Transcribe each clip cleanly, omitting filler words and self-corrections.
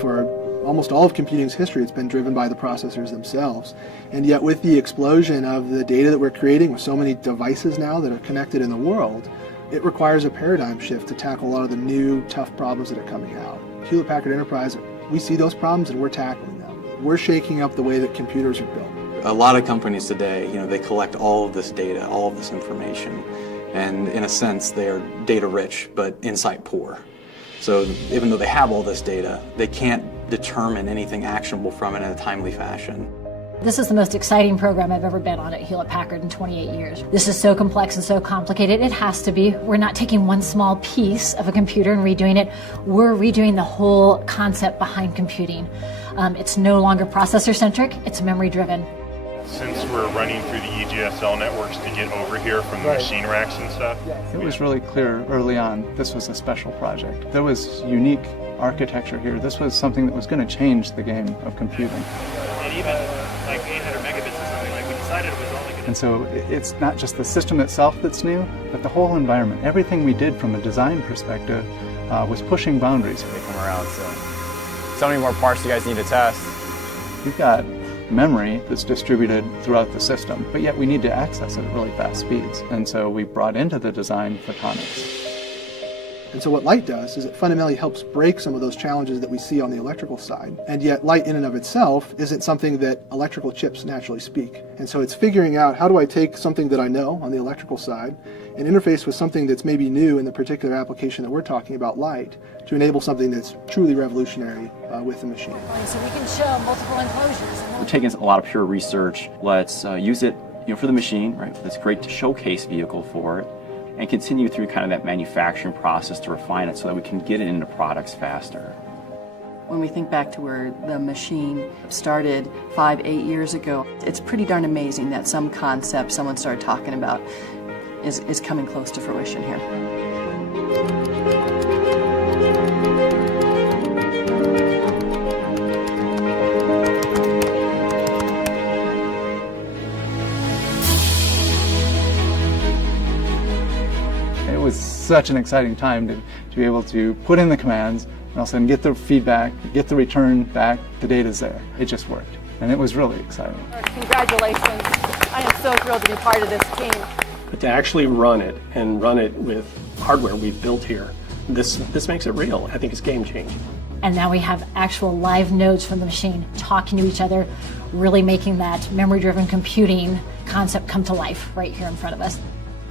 for almost all of computing's history, it's been driven by the processors themselves. And yet with the explosion of the data that we're creating with so many devices now that are connected in the world, it requires a paradigm shift to tackle a lot of the new, tough problems that are coming out. Hewlett-Packard Enterprise, we see those problems and we're tackling them. We're shaking up the way that computers are built. A lot of companies today, they collect all of this data, all of this information, and in a sense, they are data rich, but insight poor. So even though they have all this data, they can't determine anything actionable from it in a timely fashion. This is the most exciting program I've ever been on at Hewlett-Packard in 28 years. This is so complex and so complicated. It has to be. We're not taking one small piece of a computer and redoing it. We're redoing the whole concept behind computing. It's no longer processor-centric, it's memory-driven. Since we're running through the EGSL networks to get over here from the machine racks and stuff. It was really clear early on this was a special project. There was unique architecture here. This was something that was going to change the game of computing. And even like 800 megabits or something, like we decided it was only going to... And so it's not just the system itself that's new, but the whole environment. Everything we did from a design perspective was pushing boundaries. They come around, so many more parts you guys need to test. We've got memory that's distributed throughout the system, but yet we need to access it at really fast speeds. And so we brought into the design photonics. And so what light does is it fundamentally helps break some of those challenges that we see on the electrical side. And yet light in and of itself isn't something that electrical chips naturally speak. And so it's figuring out, how do I take something that I know on the electrical side and interface with something that's maybe new in the particular application that we're talking about, light, to enable something that's truly revolutionary with the machine. So we can show multiple enclosures. We're taking a lot of pure research. Let's use it for the machine, right? Let's create a showcase vehicle for it, and continue through kind of that manufacturing process to refine it so that we can get it into products faster. When we think back to where the machine started 5-8 years ago, it's pretty darn amazing that some concept someone started talking about is coming close to fruition here. It was such an exciting time to be able to put in the commands and all of a sudden get the feedback, get the return back, the data's there. It just worked. And it was really exciting. Congratulations. I am so thrilled to be part of this team. But to actually run it and run it with hardware we've built here, this makes it real. I think it's game changing. And now we have actual live nodes from the machine talking to each other, really making that memory-driven computing concept come to life right here in front of us.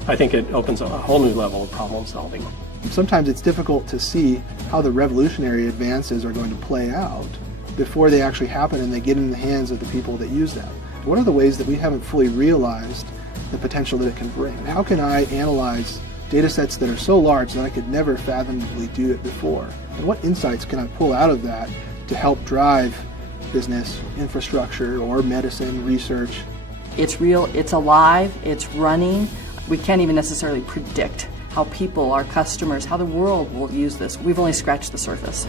I think it opens a whole new level of problem solving. Sometimes it's difficult to see how the revolutionary advances are going to play out before they actually happen and they get in the hands of the people that use them. What are the ways that we haven't fully realized the potential that it can bring? How can I analyze data sets that are so large that I could never fathomably do it before? And what insights can I pull out of that to help drive business, infrastructure, or medicine, research? It's real, it's alive, it's running. We can't even necessarily predict how people, our customers, how the world will use this. We've only scratched the surface.